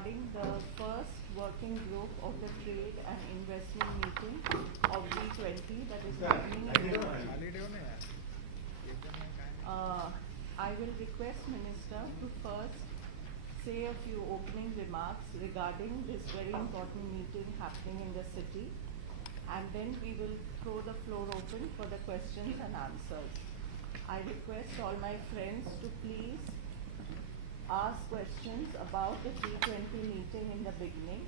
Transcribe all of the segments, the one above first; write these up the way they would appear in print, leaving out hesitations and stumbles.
regarding the first working group of the trade and investment meeting of G-20 that is happening in Mumbai. I will request Minister to first say a few opening remarks regarding this very important meeting happening in the city, and then we will throw the floor open for the questions and answers. I request all my friends to please ask questions about the G-20 meeting in the beginning.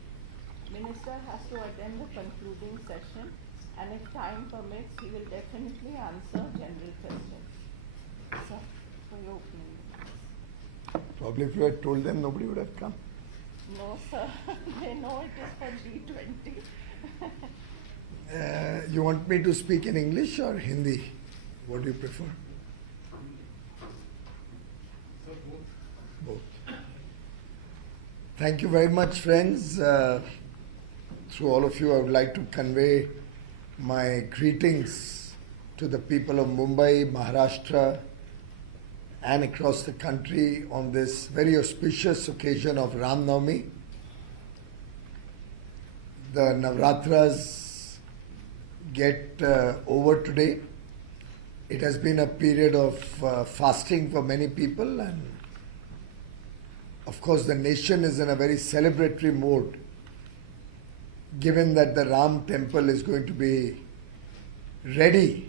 Minister has to attend the concluding session, and if time permits, he will definitely answer general questions. Sir, for your opening remarks. Probably if you had told them, nobody would have come. No, sir. They know it is for G-20. You want me to speak in English or Hindi? What do you prefer? Both. Thank you very much, friends. Through all of you, I would like to convey my greetings to the people of Mumbai, Maharashtra, and across the country on this very auspicious occasion of Ram Navami. The Navratras get over today. It has been a period of fasting for many people, and of course the nation is in a very celebratory mode, given that the Ram temple is going to be ready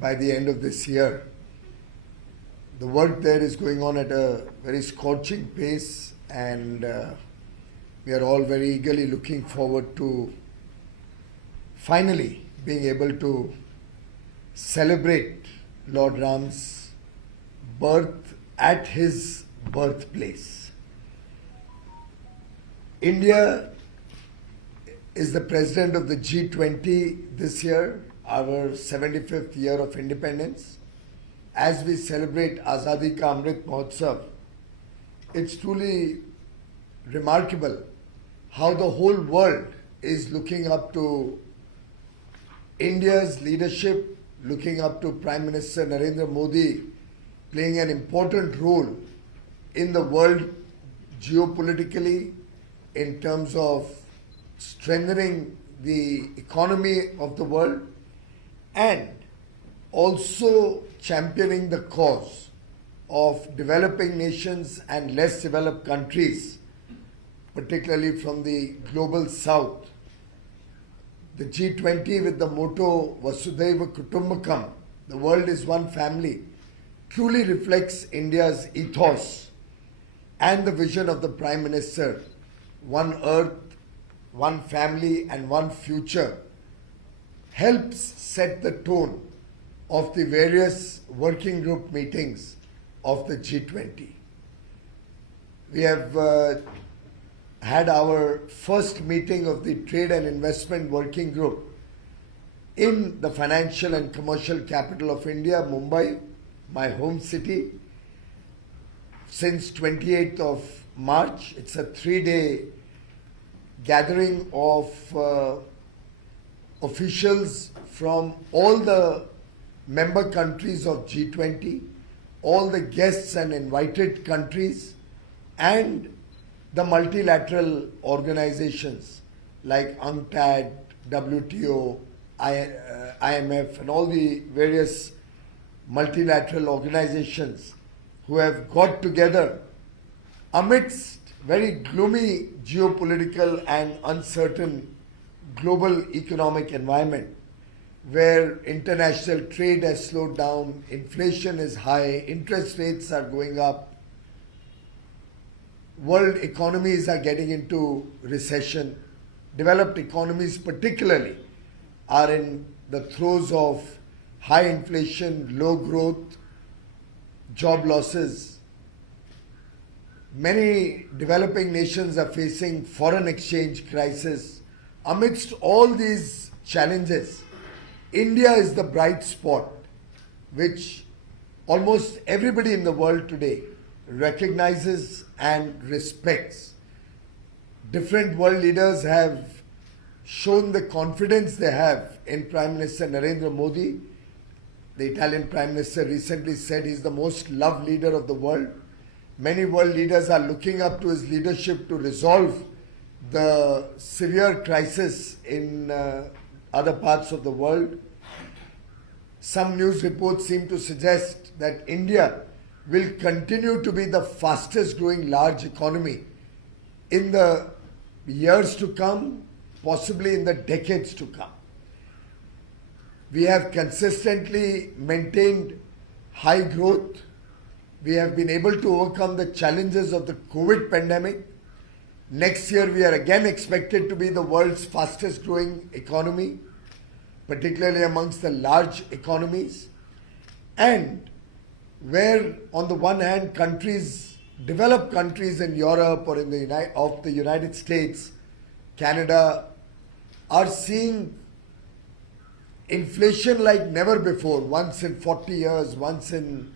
by the end of this year. The work there is going on at a very scorching pace, and we are all very eagerly looking forward to finally being able to celebrate Lord Ram's birth at his birthplace. India is the president of the G-20 this year, our 75th year of independence. As we celebrate Azadi Ka Amrit Mahotsav, it's truly remarkable how the whole world is looking up to India's leadership, looking up to Prime Minister Narendra Modi playing an important role in the world geopolitically in terms of strengthening the economy of the world and also championing the cause of developing nations and less developed countries, particularly from the global south. The G-20 with the motto Vasudhaiva Kutumbakam, the world is one family, truly reflects India's ethos and the vision of the Prime Minister, one earth, one family and one future, helps set the tone of the various working group meetings of the G-20. We have had our first meeting of the Trade and Investment Working Group in the financial and commercial capital of India, Mumbai, my home city, since 28th of March. It's a 3-day gathering of officials from all the member countries of G-20, all the guests and invited countries, and the multilateral organizations like UNCTAD, WTO, IMF, and all the various multilateral organizations who have got together amidst very gloomy geopolitical and uncertain global economic environment, where international trade has slowed down, inflation is high, interest rates are going up, world economies are getting into recession, developed economies particularly are in the throes of high inflation, low growth, job losses. Many developing nations are facing foreign exchange crisis. Amidst all these challenges, India is the bright spot which almost everybody in the world today recognizes and respects. Different world leaders have shown the confidence they have in Prime Minister Narendra Modi. The Italian Prime Minister recently said he's the most loved leader of the world. Many world leaders are looking up to his leadership to resolve the severe crisis in other parts of the world. Some news reports seem to suggest that India will continue to be the fastest growing large economy in the years to come, possibly in the decades to come. We have consistently maintained high growth. We have been able to overcome the challenges of the COVID pandemic. Next year, we are again expected to be the world's fastest growing economy, particularly amongst the large economies. And where, on the one hand, developed countries in Europe or in the United States, Canada, are seeing inflation like never before, once in 40 years, once in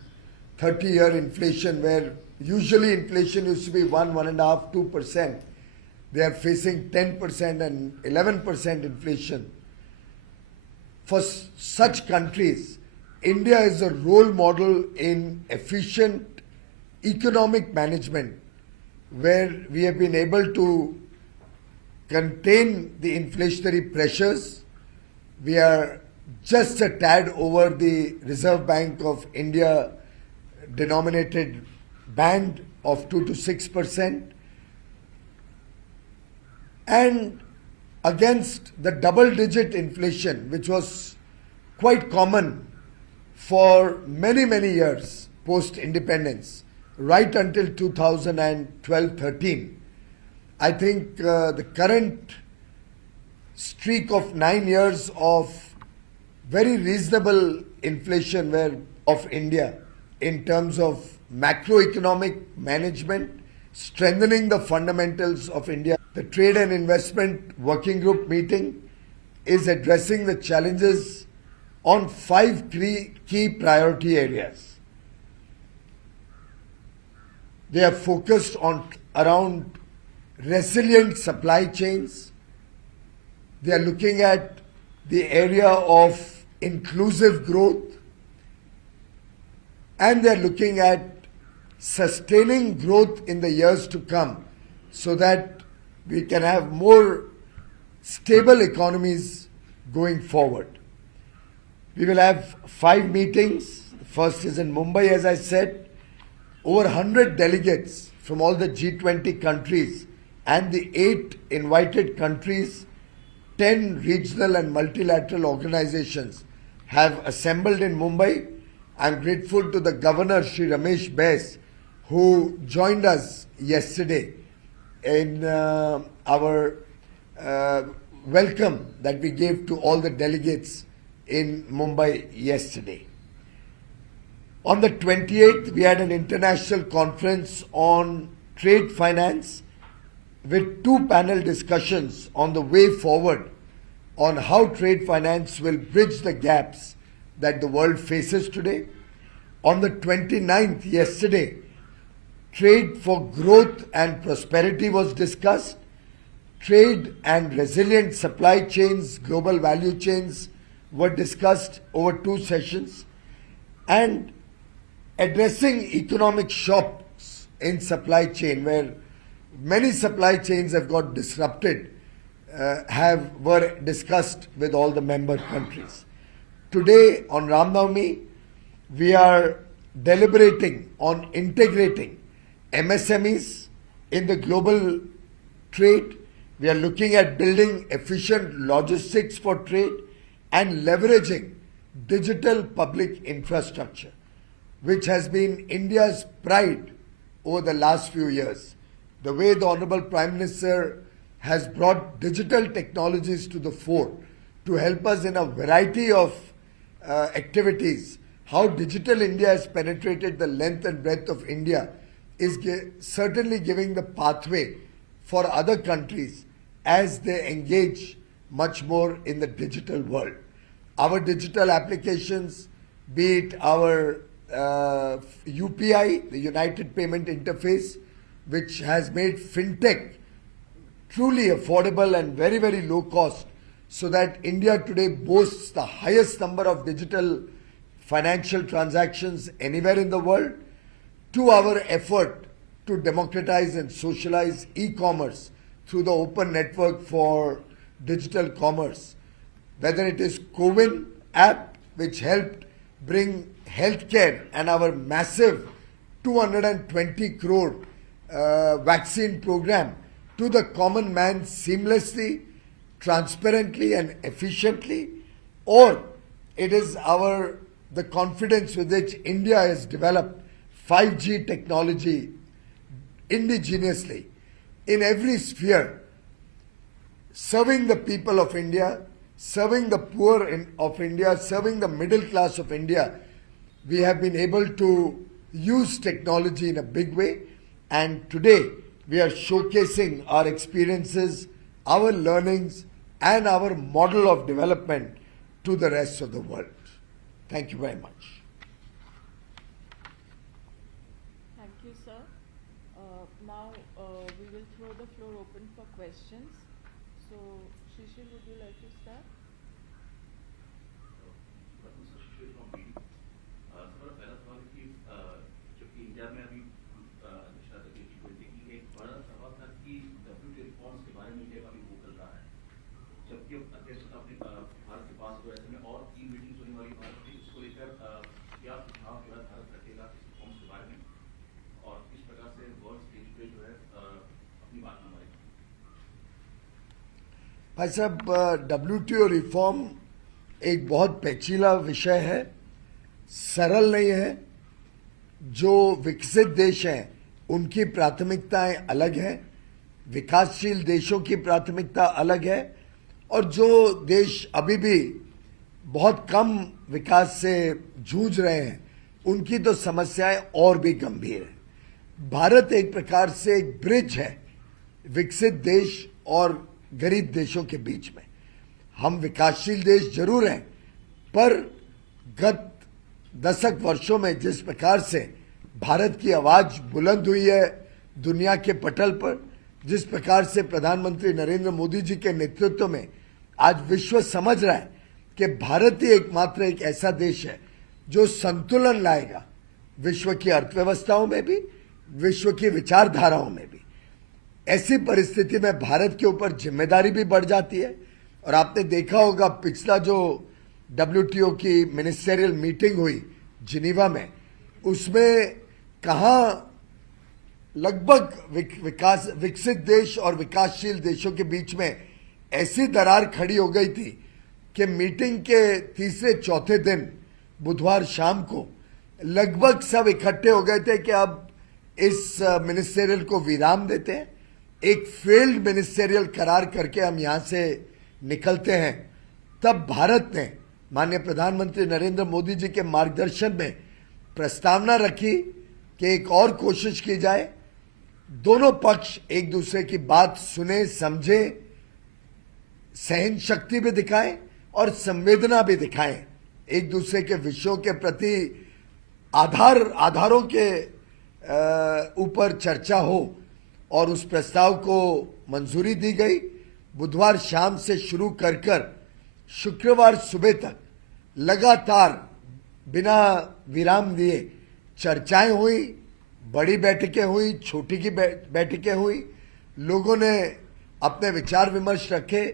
30-year inflation, where usually inflation used to be 1.5%, 2%. They are facing 10% and 11% inflation. For such countries, India is a role model in efficient economic management, where we have been able to contain the inflationary pressures. We are just a tad over the Reserve Bank of India denominated band of 2 to 6%, and against the double-digit inflation, which was quite common for many, many years post-independence, right until 2012-13. I think the current streak of 9 years of very reasonable inflation of India in terms of macroeconomic management, strengthening the fundamentals of India. The Trade and Investment Working Group meeting is addressing the challenges on 5 key priority areas. They are focused around resilient supply chains. They are looking at the area of inclusive growth, and they are looking at sustaining growth in the years to come so that we can have more stable economies going forward. We will have 5 meetings. The first is in Mumbai, as I said. Over 100 delegates from all the G-20 countries and the 8 invited countries, 10 regional and multilateral organizations have assembled in Mumbai. I'm grateful to the Governor, Shri Ramesh Bais, who joined us yesterday in our welcome that we gave to all the delegates in Mumbai yesterday. On the 28th, we had an international conference on trade finance with 2 panel discussions on the way forward on how trade finance will bridge the gaps that the world faces today. On the 29th, yesterday, trade for growth and prosperity was discussed. Trade and resilient supply chains, global value chains were discussed over 2 sessions. And addressing economic shocks in supply chain, where many supply chains have got disrupted, were discussed with all the member countries. Today on Ram Navami, we are deliberating on integrating MSMEs in the global trade. We are looking at building efficient logistics for trade and leveraging digital public infrastructure, which has been India's pride over the last few years. The way the Honorable Prime Minister has brought digital technologies to the fore to help us in a variety of activities. How Digital India has penetrated the length and breadth of India is certainly giving the pathway for other countries as they engage much more in the digital world. Our digital applications, be it our UPI, the United Payment Interface, which has made fintech truly affordable and very, very low cost, so that India today boasts the highest number of digital financial transactions anywhere in the world, to our effort to democratize and socialize e-commerce through the open network for digital commerce. Whether it is CoWIN app, which helped bring healthcare and our massive 220 crore vaccine program to the common man seamlessly, transparently and efficiently, or it is the confidence with which India has developed 5G technology indigenously in every sphere, serving the people of India, serving the poor of India, serving the middle class of India. We have been able to use technology in a big way, and today we are showcasing our experiences, our learnings and our model of development to the rest of the world. Thank you very much. Thank you, sir. Now we will throw the floor open for questions. So, Shishir, would you like to start? पहला सवाल कि जबकि India में अभी अध्यक्षता करके G-20 की एक बड़ा सवाल था कि WTO रिफॉर्म्स के बारे में इंडिया काफी वोकल रहा है, जबकि अब अध्यक्षता अपने भारत के पास हो, ऐसे में और 3 मीटिंग्स होने वाली भारत की, उसको लेकर क्या सुझाव जो है भारत रखेगा इस रिफॉर्म्स के बारे में और किस प्रकार से वर्ल्ड स्टेज पे जो है अपनी बात न मारेगा? भाई साहब, WTO रिफॉर्म एक बहुत पेचीदा विषय है, सरल नहीं है। जो विकसित देश हैं उनकी प्राथमिकताएं अलग हैं, विकासशील देशों की प्राथमिकता अलग है, और जो देश अभी भी बहुत कम विकास से जूझ रहे हैं उनकी तो समस्याएं और भी गंभीर है। भारत एक प्रकार से एक ब्रिज है विकसित देश और गरीब देशों के बीच में। हम विकासशील देश जरूर हैं, पर गत दशक वर्षों में जिस प्रकार से भारत की आवाज बुलंद हुई है दुनिया के पटल पर, जिस प्रकार से प्रधानमंत्री नरेंद्र मोदी जी के नेतृत्व में आज विश्व समझ रहा है कि भारत ही एकमात्र एक ऐसा देश है जो संतुलन लाएगा विश्व की अर्थव्यवस्थाओं में भी, विश्व की विचारधाराओं में भी। ऐसी परिस्थिति में भारत के ऊपर जिम्मेदारी भी बढ़ जाती है। और आपने देखा होगा पिछला जो WTO की मिनिस्टेरियल मीटिंग हुई जिनीवा में, उसमें कहाँ लगभग विकसित देश और विकासशील देशों के बीच में ऐसी दरार खड़ी हो गई थी कि मीटिंग के तीसरे चौथे दिन बुधवार शाम को लगभग सब इकट्ठे हो गए थे कि अब इस मिनिस्टेरियल को विराम देते हैं, एक फेल्ड मिनिस्टेरियल करार करके हम यहाँ से निकलते हैं। तब भारत ने माननीय प्रधानमंत्री नरेंद्र मोदी जी के मार्गदर्शन में प्रस्तावना रखी कि एक और कोशिश की जाए, दोनों पक्ष एक दूसरे की बात सुने, समझे, सहन शक्ति भी दिखाएं और संवेदना भी दिखाएं, एक दूसरे के विषयों के प्रति आधारों के ऊपर चर्चा हो, और उस प्रस्ताव को मंजूरी दी गई। बुधवार शाम से शुरू कर शुक्रवार सुबह तक लगातार बिना विराम दिए चर्चाएं हुई, बड़ी बैठकें हुई, छोटी की बैठकें हुई, लोगों ने अपने विचार विमर्श रखे,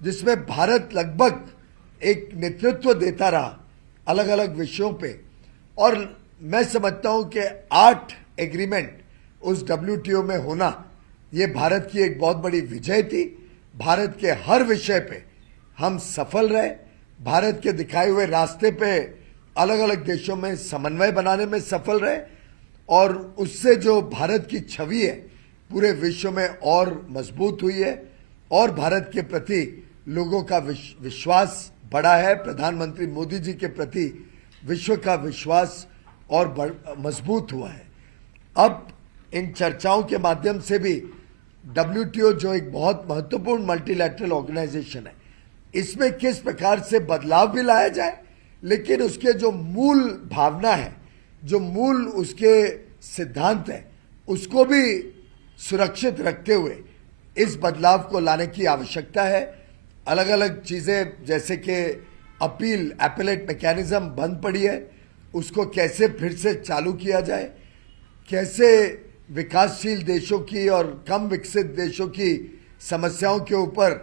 जिसमें भारत लगभग एक नेतृत्व देता रहा अलग अलग विषयों पे। और मैं समझता हूं कि 8 एग्रीमेंट उस WTO में होना, ये भारत की एक बहुत बड़ी विजय थी। भारत के हर विषय पे हम सफल रहे, भारत के दिखाए हुए रास्ते पे अलग अलग देशों में समन्वय बनाने में सफल रहे, और उससे जो भारत की छवि है पूरे विश्व में और मजबूत हुई है, और भारत के प्रति लोगों का विश्वास बढ़ा है। प्रधानमंत्री मोदी जी के प्रति विश्व का विश्वास और मजबूत हुआ है। अब इन चर्चाओं के माध्यम से भी WTO जो एक बहुत महत्वपूर्ण मल्टीलैटरल ऑर्गेनाइजेशन है, इसमें किस प्रकार से बदलाव भी लाया जाए, लेकिन उसके जो मूल भावना है, जो मूल उसके सिद्धांत है, उसको भी सुरक्षित रखते हुए इस बदलाव को लाने की आवश्यकता है। अलग अलग चीज़ें जैसे कि अपीलेट मैकेनिज्म बंद पड़ी है, उसको कैसे फिर से चालू किया जाए, कैसे विकासशील देशों की और कम विकसित देशों की समस्याओं के ऊपर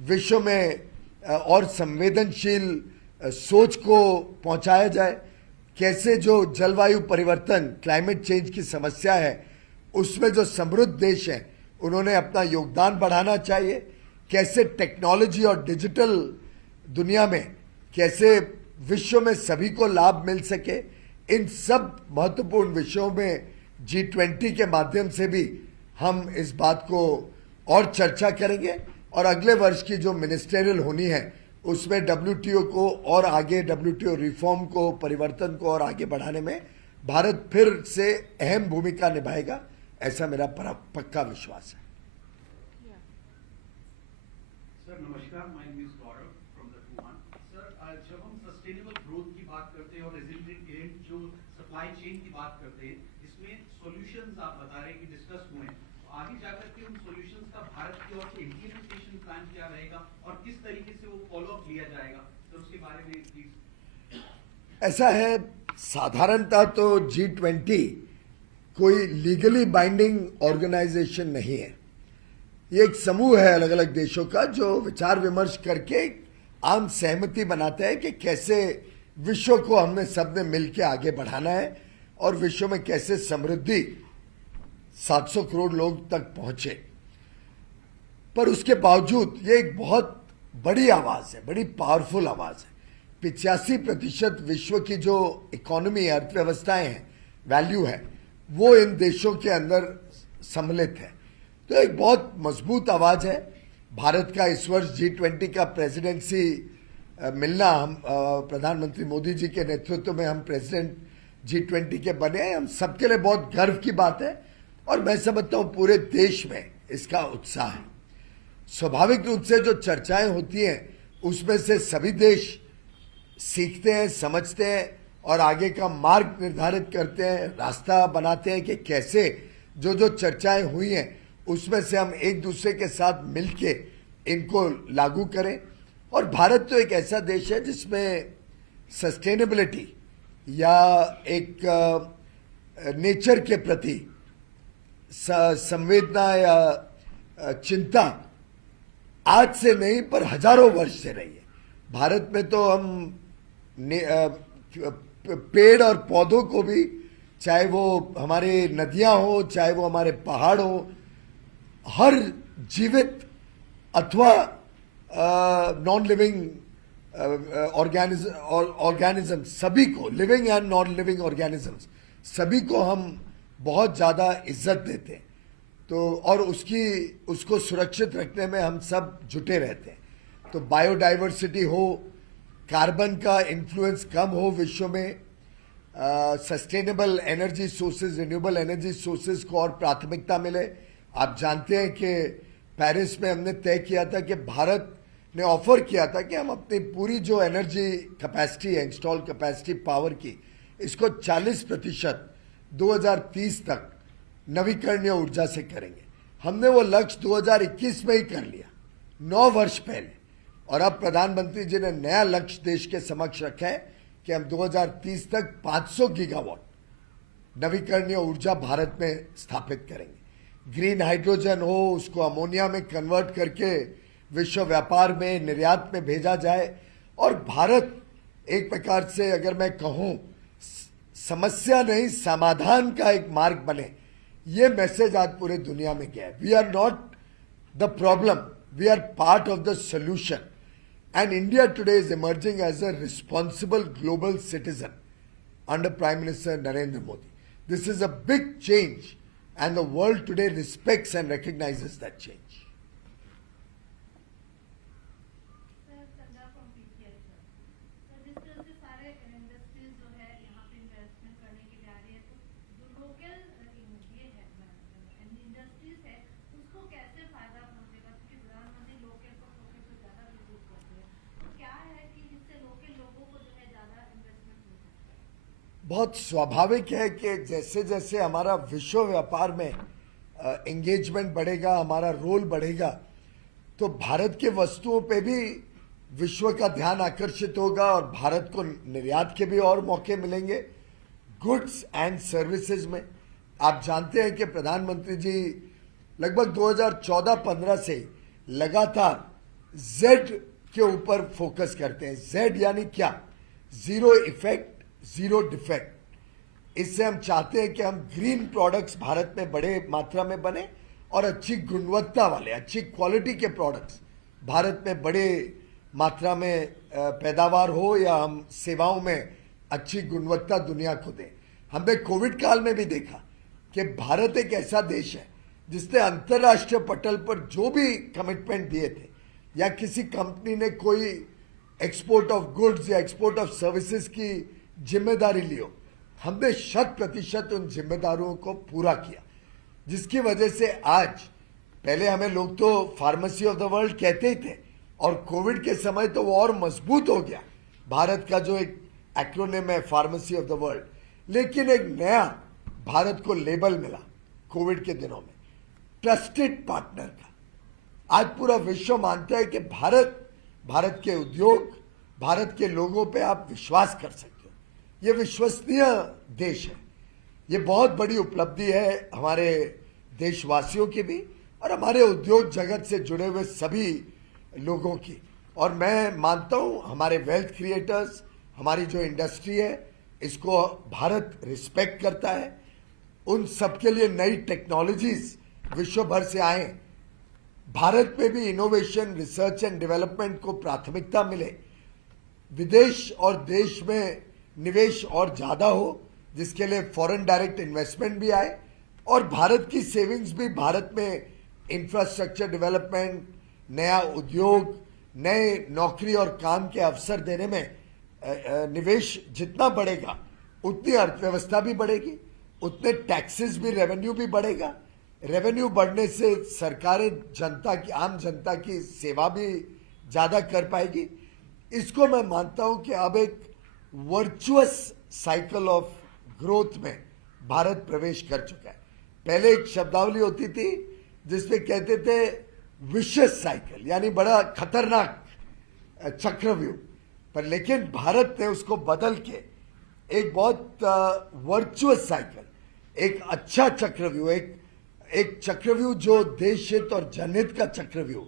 विश्व में और संवेदनशील सोच को पहुंचाया जाए, कैसे जो जलवायु परिवर्तन क्लाइमेट चेंज की समस्या है उसमें जो समृद्ध देश हैं उन्होंने अपना योगदान बढ़ाना चाहिए, कैसे टेक्नोलॉजी और डिजिटल दुनिया में कैसे विश्व में सभी को लाभ मिल सके, इन सब महत्वपूर्ण विषयों में G20 के माध्यम से भी हम इस बात को और चर्चा करेंगे और अगले वर्ष की जो मिनिस्टेरियल होनी है उसमें WTO को और आगे WTO रिफॉर्म को, परिवर्तन को और आगे बढ़ाने में भारत फिर से अहम भूमिका निभाएगा, ऐसा मेरा पक्का विश्वास है। सर नमस्कार, my name is Gaurav from the Wuhan. Sir जब हम सस्टेनेबल ग्रोथ की बात करते हैं और रेजिलिएंट एंड जो सप्लाई चेन की बात करते हैं, इसमें सॉल्यूशंस आप बता रहे हैं कि डिस्कस हुए हैं, आगे जाकर के उन सॉल्यूशंस का भारत की ओर से इम्प्लीमेंटेशन प्लान क्या रहेगा और किस तरीके से वो फॉलो अप लिया जाएगा, तो उसके बारे में प्लीज। ऐसा है, साधारणतः तो G20 कोई लीगली बाइंडिंग ऑर्गेनाइजेशन नहीं है। ये एक समूह है अलग अलग देशों का जो विचार विमर्श करके आम सहमति बनाते हैं कि कैसे विश्व को हमने सबने मिलकर आगे बढ़ाना है और विश्व में कैसे समृद्धि 700 करोड़ लोग तक पहुंचे। पर उसके बावजूद ये एक बहुत बड़ी आवाज है, बड़ी पावरफुल आवाज है। 85% विश्व की जो इकोनॉमी, अर्थव्यवस्थाएं हैं, वैल्यू है, वो इन देशों के अंदर सम्मिलित है। तो एक बहुत मजबूत आवाज है। भारत का इस वर्ष G20 का प्रेसिडेंसी मिलना, हम प्रधानमंत्री मोदी जी के नेतृत्व में हम प्रेसिडेंट G20 के बने हैं, हम सबके लिए बहुत गर्व की बात है और मैं समझता हूं पूरे देश में इसका उत्साह है। स्वाभाविक रूप से जो चर्चाएं होती हैं उसमें से सभी देश सीखते हैं, समझते हैं और आगे का मार्ग निर्धारित करते हैं, रास्ता बनाते हैं कि कैसे जो जो चर्चाएं हुई हैं उसमें से हम एक दूसरे के साथ मिलके इनको लागू करें। और भारत तो एक ऐसा देश है जिसमें सस्टेनेबिलिटी या एक नेचर के प्रति संवेदना या चिंता आज से नहीं पर हजारों वर्ष से रही है। भारत में तो हम पेड़ और पौधों को भी, चाहे वो हमारे नदियां हो, चाहे वो हमारे पहाड़ हो, हर जीवित अथवा नॉन लिविंग ऑर्गेनिज्म, सभी को, living and non living organisms, सभी को हम बहुत ज़्यादा इज्जत देते हैं। तो और उसको सुरक्षित रखने में हम सब जुटे रहते हैं। तो बायोडाइवर्सिटी हो, कार्बन का इन्फ्लुएंस कम हो विश्व में, sustainable energy sources, renewable energy sources को और प्राथमिकता मिले। आप जानते हैं कि पेरिस में हमने तय किया था कि भारत ने ऑफर किया था कि हम अपनी पूरी जो एनर्जी कैपेसिटी है, इंस्टॉल कैपेसिटी पावर की, इसको 40% 2030 तक नवीकरणीय ऊर्जा से करेंगे। हमने वो लक्ष्य 2021 में ही कर लिया, 9 वर्ष पहले। और अब प्रधानमंत्री जी ने नया लक्ष्य देश के समक्ष रखा है कि हम 2030 तक 500 गीगावाट नवीकरणीय ऊर्जा भारत में स्थापित करेंगे। ग्रीन हाइड्रोजन हो, उसको अमोनिया में कन्वर्ट करके विश्व व्यापार में, निर्यात में भेजा जाए और भारत एक प्रकार से, अगर मैं कहूं, समस्या नहीं समाधान का एक मार्ग बने। ये मैसेज आज पूरे दुनिया में गया है। We are not the problem, we are part of the solution. And India today is emerging as a responsible global citizen under Prime Minister Narendra Modi. This is a big change and the world today respects and recognizes that change. Sir, Sandha from PTI, sir. So जिस तरह से सारे industries जो है यहाँ पे investment करने के जा रही है, तो जो लोकल ये है इंडस्ट्रीज है उसको कैसे फायदा पहुँचेगा, क्योंकि प्रधानमंत्री लोकल को फोकस पे ज़्यादा विजिट करते हैं, तो क्या है कि जिससे लोकल लोगों को जो है ज़्यादा इन्वेस्टमेंट हो सकता है? बहुत स्वाभाविक है कि जैसे जैसे हमारा विश्व व्यापार में एंगेजमेंट बढ़ेगा, हमारा रोल बढ़ेगा, तो भारत के वस्तुओं पे भी विश्व का ध्यान आकर्षित होगा और भारत को निर्यात के भी और मौके मिलेंगे, गुड्स एंड सर्विसेज में। आप जानते हैं कि प्रधानमंत्री जी लगभग 2014-15 से लगातार जेड के ऊपर फोकस करते हैं। जेड यानी क्या? Zero effect, zero defect. इससे हम चाहते हैं कि हम ग्रीन प्रोडक्ट्स भारत में बड़े मात्रा में बने और अच्छी गुणवत्ता वाले, अच्छी क्वालिटी के प्रोडक्ट्स भारत में बड़े मात्रा में पैदावार हो, या हम सेवाओं में अच्छी गुणवत्ता दुनिया को दें। हमने कोविड काल में भी देखा कि भारत एक ऐसा देश है जिसने अंतर्राष्ट्रीय पटल पर जो भी कमिटमेंट दिए थे, या किसी कंपनी ने कोई एक्सपोर्ट ऑफ गुड्स या एक्सपोर्ट ऑफ सर्विसेज की जिम्मेदारी ली हो, हमने 100% उन जिम्मेदारियों को पूरा किया, जिसकी वजह से आज, पहले हमें लोग तो फार्मेसी ऑफ द वर्ल्ड कहते ही थे, और कोविड के समय तो वो और मजबूत हो गया भारत का जो एक एक्रोनिम है फार्मेसी ऑफ द वर्ल्ड। लेकिन एक नया भारत को लेबल मिला कोविड के दिनों में, ट्रस्टेड पार्टनर का। आज पूरा विश्व मानता है कि भारत के उद्योग, भारत के लोगों पे आप विश्वास कर सकते हो, ये विश्वसनीय देश है। ये बहुत बड़ी उपलब्धि है हमारे देशवासियों की भी, और हमारे उद्योग जगत से जुड़े हुए सभी लोगों की। और मैं मानता हूं हमारे वेल्थ क्रिएटर्स, हमारी जो इंडस्ट्री है, इसको भारत रिस्पेक्ट करता है। उन सबके लिए नई टेक्नोलॉजीज विश्व भर से आए, भारत में भी इनोवेशन, रिसर्च एंड डेवलपमेंट को प्राथमिकता मिले, विदेश और देश में निवेश और ज्यादा हो, जिसके लिए फॉरेन डायरेक्ट इन्वेस्टमेंट भी आए, और भारत की सेविंग्स भी भारत में इंफ्रास्ट्रक्चर डेवलपमेंट, नया उद्योग, नए नौकरी और काम के अवसर देने में निवेश जितना बढ़ेगा उतनी अर्थव्यवस्था भी बढ़ेगी, उतने टैक्सेस भी, रेवेन्यू भी बढ़ेगा। रेवेन्यू बढ़ने से सरकारें जनता की, आम जनता की सेवा भी ज्यादा कर पाएगी। इसको मैं मानता हूं कि अब एक वर्चुअस साइकिल ऑफ ग्रोथ में भारत प्रवेश कर चुका है। पहले एक शब्दावली होती थी जिसमें कहते थे विशियस साइकिल, यानी बड़ा खतरनाक चक्रव्यूह, पर लेकिन भारत ने उसको बदल के एक बहुत वर्चुअस साइकिल, एक अच्छा चक्रव्यूह, एक चक्रव्यूह जो देश हित और जनहित का चक्रव्यूह,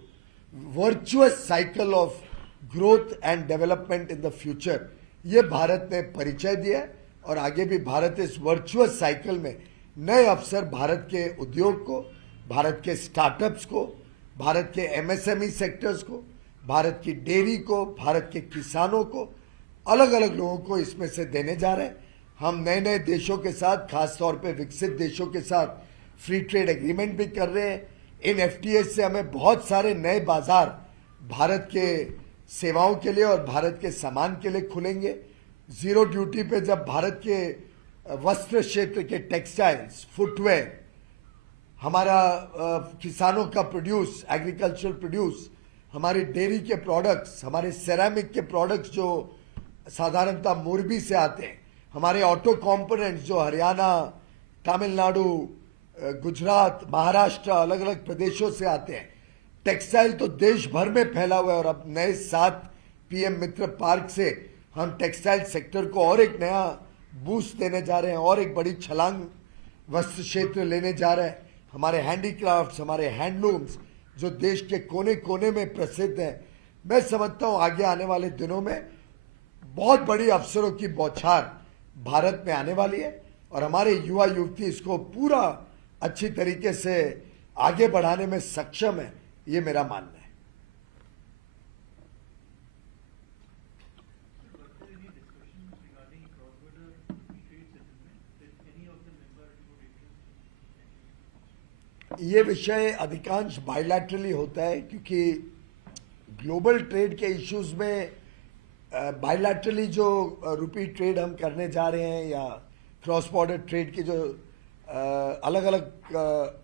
virtuous cycle of growth and development in the future, ये भारत ने परिचय दिया है। और आगे भी भारत इस वर्चुअस साइकिल में नए अवसर भारत के उद्योग को, भारत के स्टार्टअप्स को, भारत के एमएसएमई सेक्टर्स को, भारत की डेयरी को, भारत के किसानों को, अलग अलग लोगों को इसमें से देने जा रहे हैं। हम नए नए देशों के साथ, खासतौर पे विकसित देशों के साथ फ्री ट्रेड एग्रीमेंट भी कर रहे हैं। इन एफटीएस से हमें बहुत सारे नए बाजार भारत के सेवाओं के लिए और भारत के सामान के लिए खुलेंगे। जीरो ड्यूटी पे जब भारत के वस्त्र क्षेत्र के टेक्सटाइल्स, फुटवेयर, हमारा किसानों का प्रोड्यूस, एग्रीकल्चरल प्रोड्यूस, हमारे डेयरी के प्रोडक्ट्स, हमारे सेरामिक के प्रोडक्ट्स जो साधारणतः मोरबी से आते हैं, हमारे ऑटो कंपोनेंट्स जो हरियाणा, तमिलनाडु, गुजरात, महाराष्ट्र, अलग अलग प्रदेशों से आते हैं। टेक्सटाइल तो देश भर में फैला हुआ है, और अब नए 7 पीएम मित्र पार्क से हम टेक्सटाइल सेक्टर को और एक नया बूस्ट देने जा रहे हैं, और एक बड़ी छलांग वस्त्र क्षेत्र लेने जा रहे हैं। हमारे हैंडीक्राफ्ट्स, हमारे हैंडलूम्स जो देश के कोने कोने में प्रसिद्ध हैं। मैं समझता हूं आगे आने वाले दिनों में बहुत बड़ी अवसरों की बौछार भारत में आने वाली है, और हमारे युवा युवती इसको पूरा अच्छी तरीके से आगे बढ़ाने में सक्षम है, ये मेरा मानना है। ये विषय अधिकांश बायलैटरली होता है, क्योंकि ग्लोबल ट्रेड के इश्यूज में बायलैटरली जो रुपी ट्रेड हम करने जा रहे हैं, या क्रॉस बॉर्डर ट्रेड की जो अलग अलग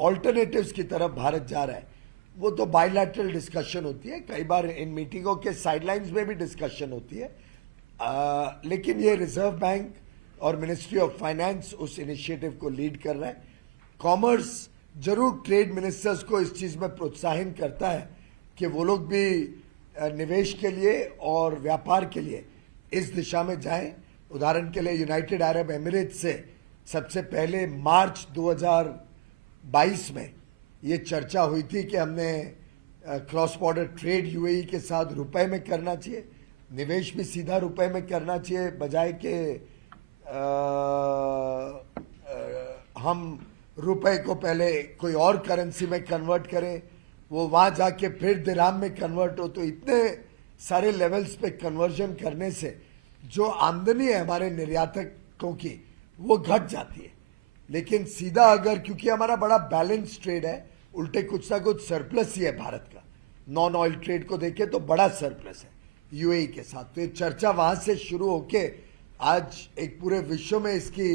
ऑल्टरनेटिव्स की तरफ भारत जा रहा है, वो तो बायलैटरल डिस्कशन होती है। कई बार इन मीटिंगों के साइडलाइंस में भी डिस्कशन होती है, लेकिन ये रिजर्व बैंक और मिनिस्ट्री ऑफ फाइनेंस उस इनिशिएटिव को लीड कर रहा है। कॉमर्स जरूर ट्रेड मिनिस्टर्स को इस चीज़ में प्रोत्साहन करता है कि वो लोग भी निवेश के लिए और व्यापार के लिए इस दिशा में जाएं। उदाहरण के लिए यूनाइटेड अरब एमिरेट्स से सबसे पहले मार्च 2022 में ये चर्चा हुई थी कि हमने क्रॉस बॉर्डर ट्रेड यूएई के साथ रुपए में करना चाहिए, निवेश भी सीधा रुपए में करना चाहिए, बजाय कि हम रुपए को पहले कोई और करेंसी में कन्वर्ट करें, वो वहाँ जाके फिर दिरहम में कन्वर्ट हो। तो इतने सारे लेवल्स पे कन्वर्जन करने से जो आमदनी है हमारे निर्यातकों की वो घट जाती है। लेकिन सीधा अगर, क्योंकि हमारा बड़ा बैलेंस ट्रेड है, उल्टे कुछ ना कुछ सरप्लस ही है भारत का, नॉन ऑयल ट्रेड को देखें तो बड़ा सरप्लस है यूएई के साथ। तो ये चर्चा वहाँ से शुरू होके आज एक पूरे विश्व में इसकी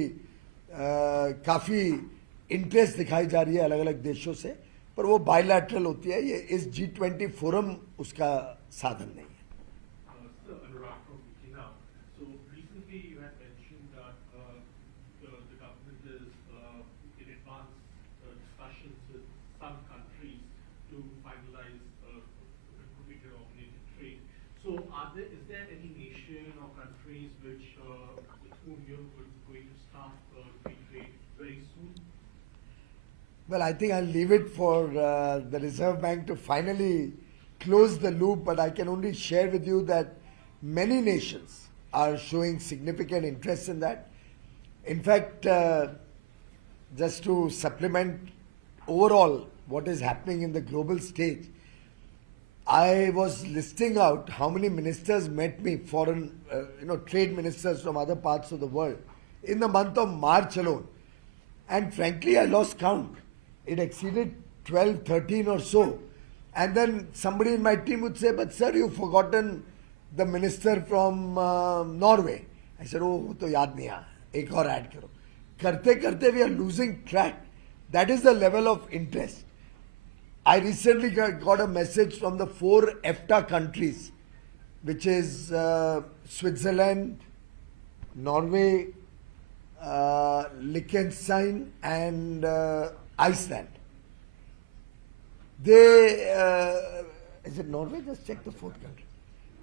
काफ़ी इंटरेस्ट दिखाई जा रही है अलग अलग देशों से, पर वो बायलैटरल होती है, ये इस G20 फोरम उसका साधन नहीं है। Sir, Anurag from Vicky now. So recently you had mentioned that the government is in advanced discussions with some countries to finalize rupee-denominated trade. So is there any nation or countries with whom you're going to start rupee trade very soon? Well, I think I'll leave it for the Reserve Bank to finally close the loop, but I can only share with you that many nations are showing significant interest in that. In fact, just to supplement overall what is happening in the global stage, I was listing out how many ministers met me, foreign, trade ministers from other parts of the world, in the month of March alone. And frankly, I lost count. It exceeded 12, 13 or so. And then somebody in my team would say, but sir, you've forgotten the minister from Norway. I said, oh, wo to yaad nahi aa. Ek aur add karo. Karte karte we are losing track. That is the level of interest. I recently got a message from the 4 EFTA countries, which is Switzerland, Norway, Liechtenstein and Iceland. Is it Norway? Just check the 4th country.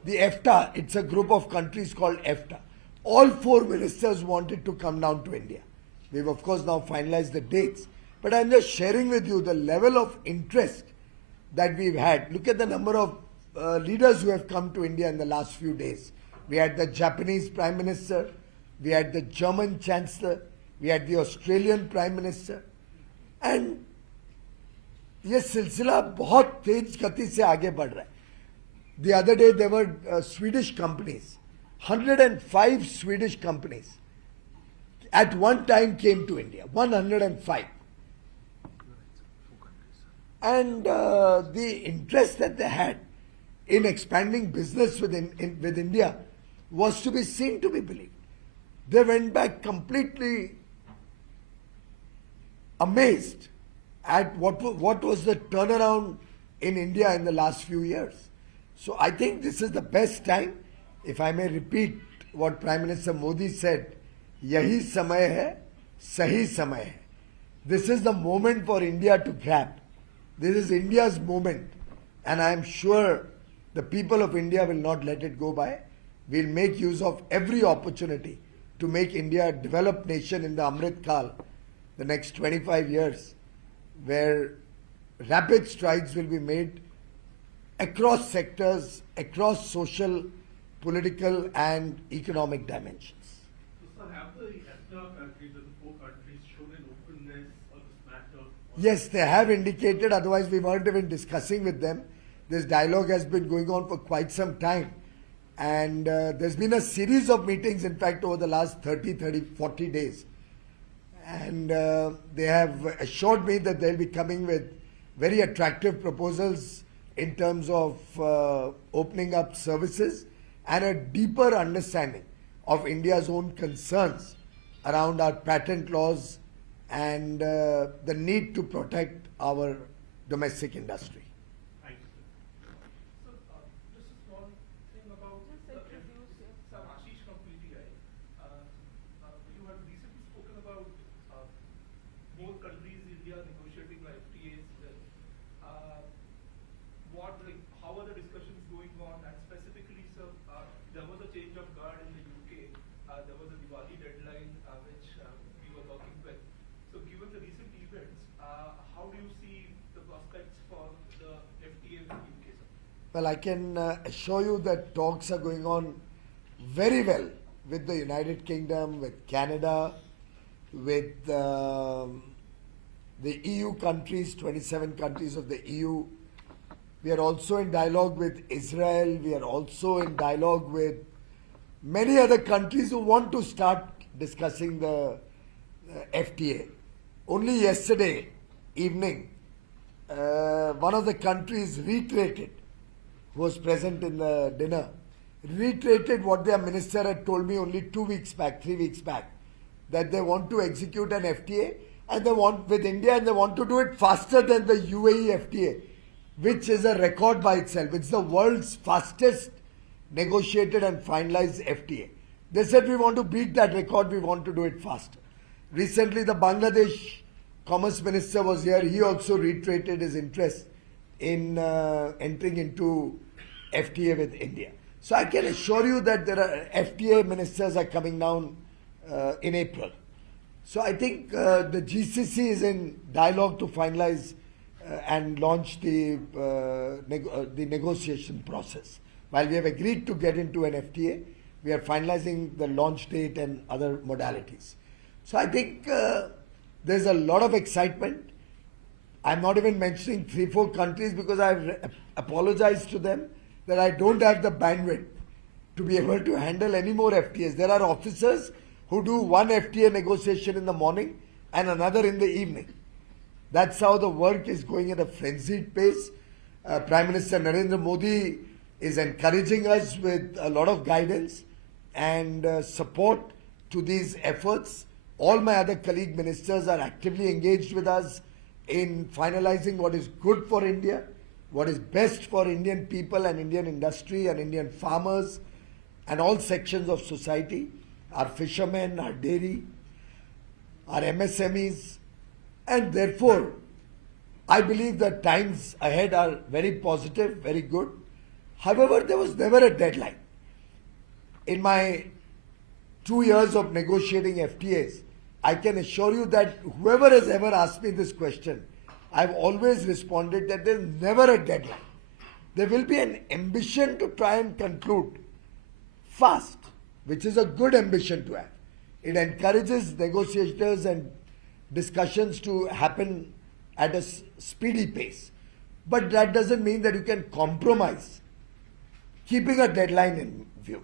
The EFTA, it's a group of countries called EFTA. All 4 ministers wanted to come down to India. We've of course now finalized the dates. But I'm just sharing with you the level of interest that we've had. Look at the number of leaders who have come to India in the last few days. We had the Japanese Prime Minister, we had the German Chancellor, we had the Australian Prime Minister. And ये सिलसिला बहुत तेज गति से आगे बढ़ रहा है. The other day there were Swedish companies, 105 Swedish companies at one time came to India, 105. And the interest that they had in expanding business with India was to be seen, to be believed. They went back completely amazed at what was the turnaround in India in the last few years. So I think this is the best time, if I may repeat what Prime Minister Modi said, yahi samay hai, sahi samay hai. This is the moment for India to grab. This is India's moment, and I am sure the people of India will not let it go by. We'll make use of every opportunity to make India a developed nation in the Amrit Kal, the next 25 years, where rapid strides will be made across sectors, across social, political and economic dimensions. So sir, have the EFTA countries and the 4 countries shown an openness on this matter? Yes, they have indicated, otherwise we weren't even discussing with them. This dialogue has been going on for quite some time. And there's been a series of meetings, in fact, over the last 40 days. And they have assured me that they'll be coming with very attractive proposals in terms of opening up services and a deeper understanding of India's own concerns around our patent laws and the need to protect our domestic industry. Thank you, sir. So, just a small thing about Sir Ashish from PTI. You have recently spoken about both countries, India negotiating FTAs. How are the discussions going on? And specifically, sir, there was a change of guard in the UK. There was a Diwali deadline which we were talking Well, I can assure you that talks are going on very well with the United Kingdom, with Canada, with the EU countries, 27 countries of the EU. We are also in dialogue with Israel. We are also in dialogue with many other countries who want to start discussing the FTA. Only yesterday evening, one of the countries reiterated, who was present in the dinner, reiterated what their minister had told me only 2 weeks back, 3 weeks back, that they want to execute an FTA and they want with India, and they want to do it faster than the UAE FTA, which is a record by itself. It's the world's fastest negotiated and finalized FTA. They said we want to beat that record, we want to do it faster. Recently the Bangladesh Commerce Minister was here. He also reiterated his interest in entering into FTA with India. So I can assure you that there are FTA ministers are coming down in April. So I think the GCC is in dialogue to finalize and launch the negotiation process. While we have agreed to get into an FTA, we are finalizing the launch date and other modalities. So I think there's a lot of excitement. I'm not even mentioning 3-4 countries because I've apologized to them that I don't have the bandwidth to be able to handle any more FTAs. There are officers who do one FTA negotiation in the morning and another in the evening. That's how the work is going at a frenzied pace. Prime Minister Narendra Modi is encouraging us with a lot of guidance and support to these efforts. All my other colleague ministers are actively engaged with us in finalizing what is good for India, what is best for Indian people and Indian industry and Indian farmers and all sections of society, our fishermen, our dairy, our MSMEs, and therefore I believe that times ahead are very positive, very good. However, there was never a deadline. In my 2 years of negotiating FTAs, I can assure you that whoever has ever asked me this question, I've always responded that there's never a deadline. There will be an ambition to try and conclude fast, which is a good ambition to have. It encourages negotiators and discussions to happen at a speedy pace. But that doesn't mean that you can compromise keeping a deadline in view.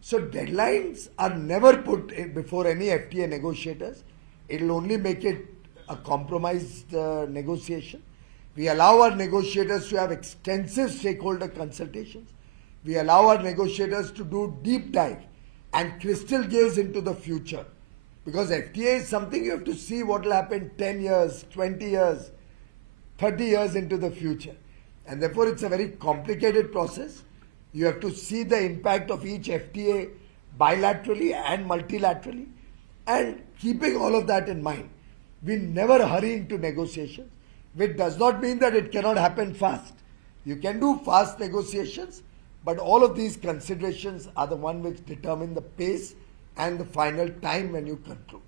So deadlines are never put before any FTA negotiators. It will only make it a compromised negotiation. We allow our negotiators to have extensive stakeholder consultations. We allow our negotiators to do deep dive and crystal gaze into the future. Because FTA is something you have to see what will happen 10 years, 20 years, 30 years into the future. And therefore it's a very complicated process. You have to see the impact of each FTA bilaterally and multilaterally. And keeping all of that in mind, we never hurry into negotiations, which does not mean that it cannot happen fast. You can do fast negotiations, but all of these considerations are the one which determine the pace and the final time when you conclude.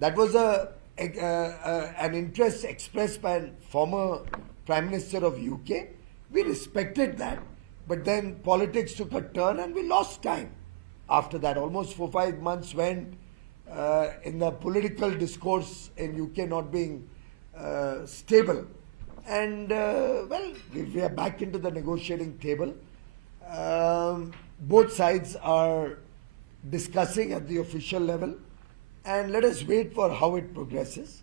That was an interest expressed by a former Prime Minister of UK. We respected that, but then politics took a turn and we lost time. After that, almost 4-5 months went in the political discourse in UK not being stable. And well, we are back into the negotiating table. Both sides are discussing at the official level, and let us wait for how it progresses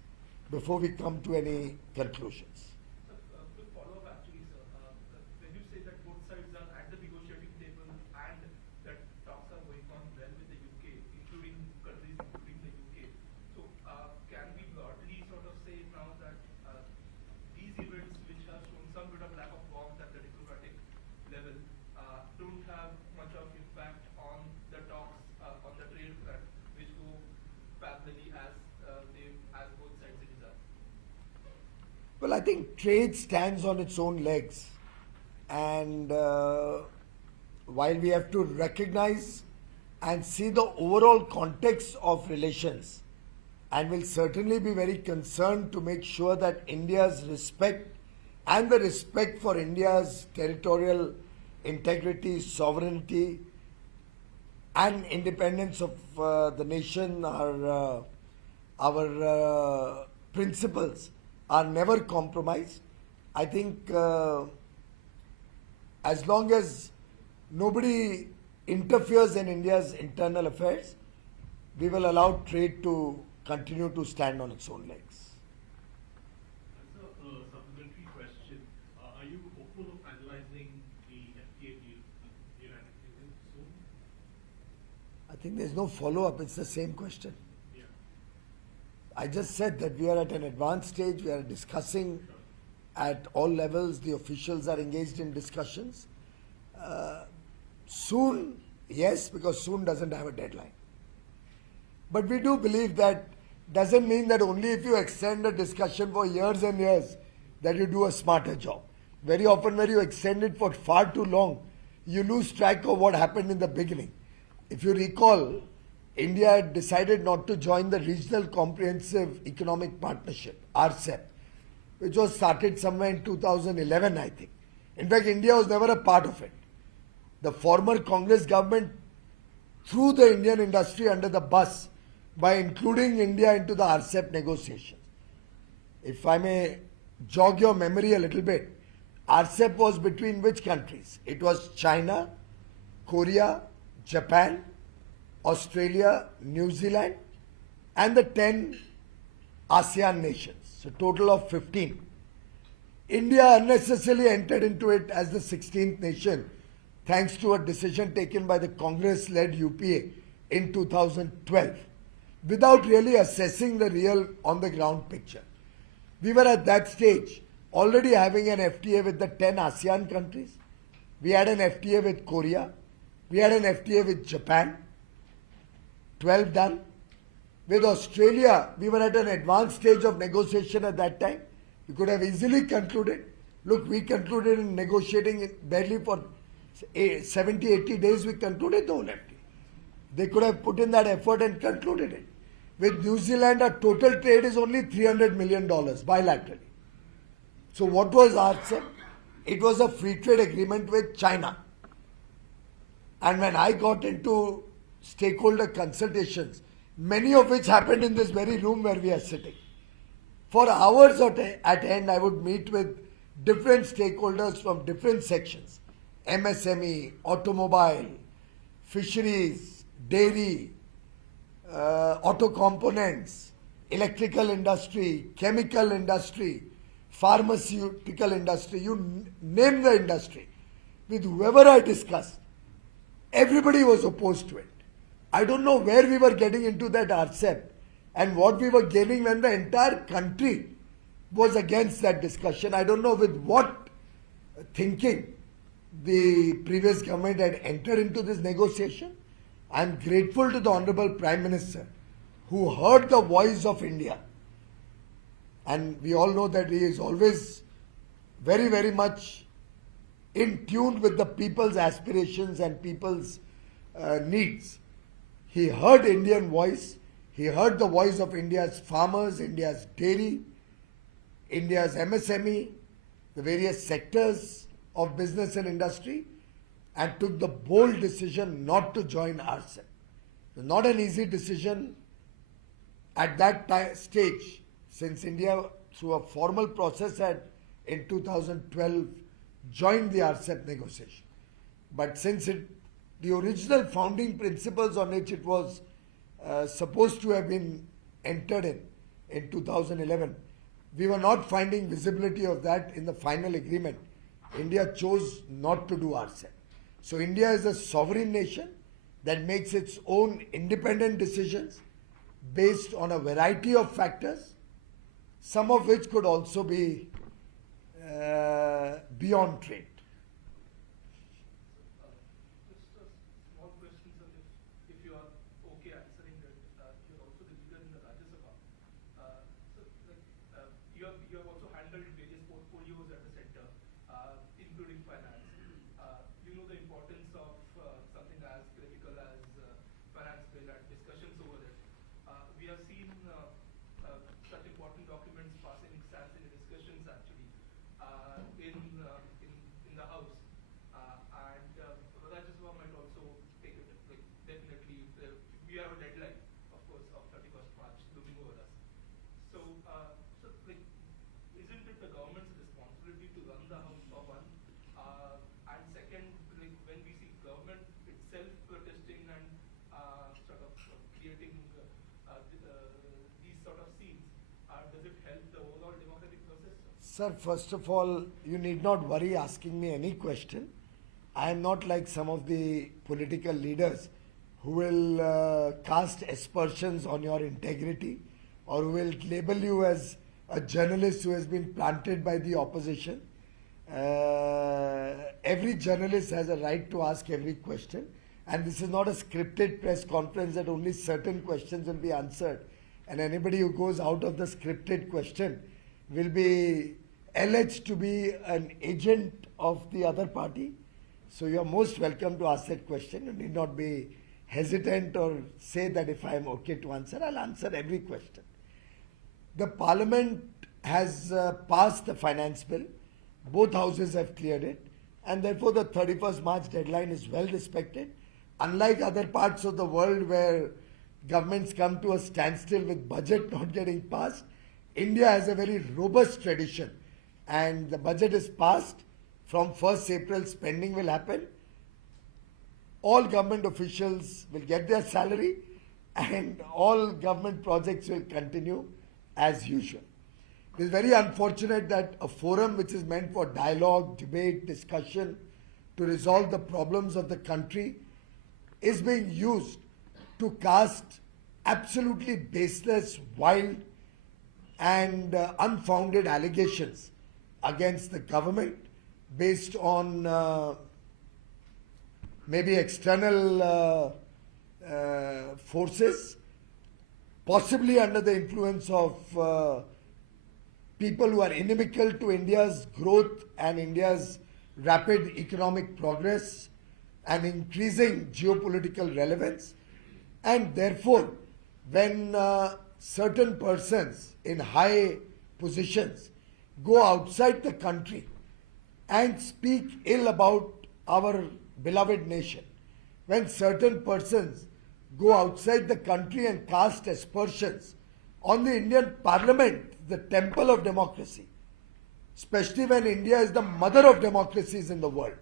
before we come to any conclusions. Quick follow-up actually, sir. When you say that both sides are at the negotiating table and that talks are going on well with the UK, including countries including the UK, so can we broadly sort of say now that these events which have shown some bit of lack of warmth at the diplomatic level don't have much of impact on the talks on the trade front, which go parallelly as both sides desire? Well, I think trade stands on its own legs, and while we have to recognize and see the overall context of relations, and will certainly be very concerned to make sure that India's respect and the respect for India's territorial integrity, sovereignty, and independence of the nation are our principles are never compromised. I think as long as nobody interferes in India's internal affairs, we will allow trade to continue to stand on its own legs. As a supplementary question, are you hopeful of finalizing the FTA deal with the United Kingdom soon? I think there's no follow-up, it's the same question. Yeah. I just said that we are at an advanced stage, we are discussing at all levels, the officials are engaged in discussions. Soon, yes, because soon doesn't have a deadline. But we do believe that doesn't mean that only if you extend a discussion for years and years that you do a smarter job. Very often when you extend it for far too long, you lose track of what happened in the beginning. If you recall, India had decided not to join the Regional Comprehensive Economic Partnership, RCEP, which was started somewhere in 2011, I think. In fact, India was never a part of it. The former Congress government threw the Indian industry under the bus by including India into the RCEP negotiations. If I may jog your memory a little bit, RCEP was between which countries? It was China, Korea, Japan, Australia, New Zealand, and the 10 ASEAN nations. So total of 15. India unnecessarily entered into it as the 16th nation thanks to a decision taken by the Congress-led UPA in 2012 without really assessing the real on-the-ground picture. We were at that stage already having an FTA with the 10 ASEAN countries. We had an FTA with Korea. We had an FTA with Japan. 12 done. With Australia, we were at an advanced stage of negotiation at that time. We could have easily concluded. Look, we concluded in negotiating it barely for 70, 80 days, we concluded the whole FTA. They could have put in that effort and concluded it. With New Zealand, our total trade is only $300 million bilaterally. So what was RCEP? It was a free trade agreement with China. And when I got into stakeholder consultations, many of which happened in this very room where we are sitting, for hours at end, I would meet with different stakeholders from different sections: MSME, automobile, fisheries, dairy, auto components, electrical industry, chemical industry, pharmaceutical industry, you name the industry. With whoever I discussed, everybody was opposed to it. I don't know where we were getting into that RCEP and what we were gaining when the entire country was against that discussion. I don't know with what thinking the previous government had entered into this negotiation. I am grateful to the Honorable Prime Minister who heard the voice of India. And we all know that he is always very, very much in tune with the people's aspirations and people's needs. He heard Indian voice. He heard the voice of India's farmers, India's dairy, India's MSME, the various sectors of business and industry, and took the bold decision not to join RCEP. It was not an easy decision at that stage, since India, through a formal process, had in 2012 joined the RCEP negotiation. But since the original founding principles on which it was supposed to have been entered in 2011, we were not finding visibility of that in the final agreement. India chose not to do RCEP. So India is a sovereign nation that makes its own independent decisions based on a variety of factors, some of which could also be beyond trade. Just a small question, sir, if you are okay answering it. You're also the leader in the Rajya Sabha. You have also handled various portfolios at the center, including finance. You know the importance of something as critical as finance bill and discussions over it. We have seen such important documents passing stands in the discussions actually. it the government's responsibility to run the house for one? And second, like when we see government itself protesting and sort of creating these sort of scenes, does it help the overall democratic process? Sir, first of all, you need not worry asking me any question. I am not like some of the political leaders who will cast aspersions on your integrity or who will label you as a journalist who has been planted by the opposition. Every journalist has a right to ask every question, and this is not a scripted press conference that only certain questions will be answered, and anybody who goes out of the scripted question will be alleged to be an agent of the other party. So you are most welcome to ask that question. You need not be hesitant or say that if I am okay to answer, I'll answer every question. The Parliament has passed the finance bill. Both houses have cleared it, and therefore the 31st March deadline is well respected. Unlike other parts of the world where governments come to a standstill with budget not getting passed, India has a very robust tradition, and the budget is passed. From 1st April, spending will happen. All government officials will get their salary, and all government projects will continue as usual. It is very unfortunate that a forum which is meant for dialogue, debate, discussion to resolve the problems of the country is being used to cast absolutely baseless, wild and unfounded allegations against the government based on maybe external forces, possibly under the influence of people who are inimical to India's growth and India's rapid economic progress and increasing geopolitical relevance. And therefore, when certain persons in high positions go outside the country and speak ill about our beloved nation, when certain persons go outside the country and cast aspersions on the Indian Parliament, the temple of democracy, especially when India is the mother of democracies in the world,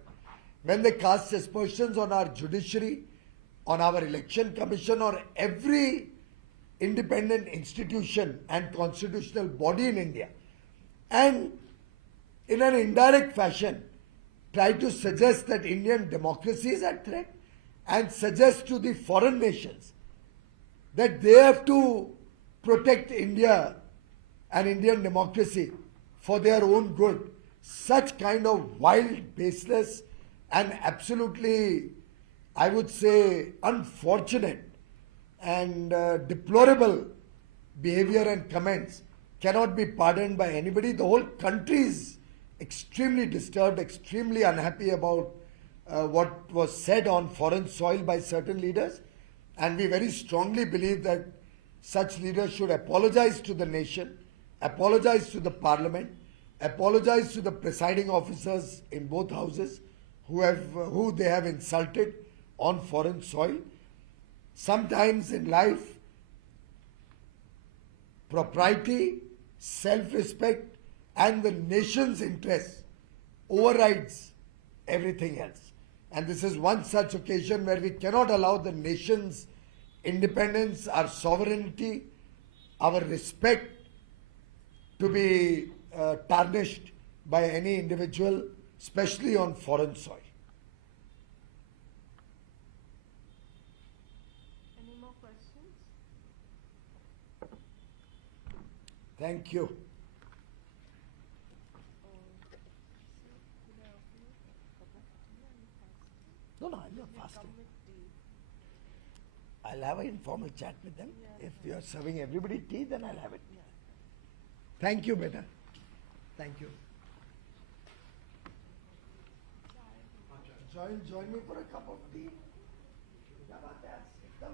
when they cast aspersions on our judiciary, on our election commission, or every independent institution and constitutional body in India, and in an indirect fashion try to suggest that Indian democracy is at threat and suggest to the foreign nations that they have to protect India and Indian democracy for their own good. Such kind of wild, baseless and absolutely, I would say, unfortunate and deplorable behavior and comments cannot be pardoned by anybody. The whole country is extremely disturbed, extremely unhappy about what was said on foreign soil by certain leaders, and we very strongly believe that such leaders should apologize to the nation, apologize to the Parliament, apologize to the presiding officers in both houses who they have insulted on foreign soil. Sometimes in life, propriety, self-respect and the nation's interest overrides everything else. And this is one such occasion where we cannot allow the nation's independence, our sovereignty, our respect to be tarnished by any individual, especially on foreign soil. Any more questions? Thank you. No, I'm not fasting. I'll have an informal chat with them. Yeah. If you are serving everybody tea, then I'll have it. Thank you, beta. Thank you. Join me for a cup of tea. क्या बात है आज एकदम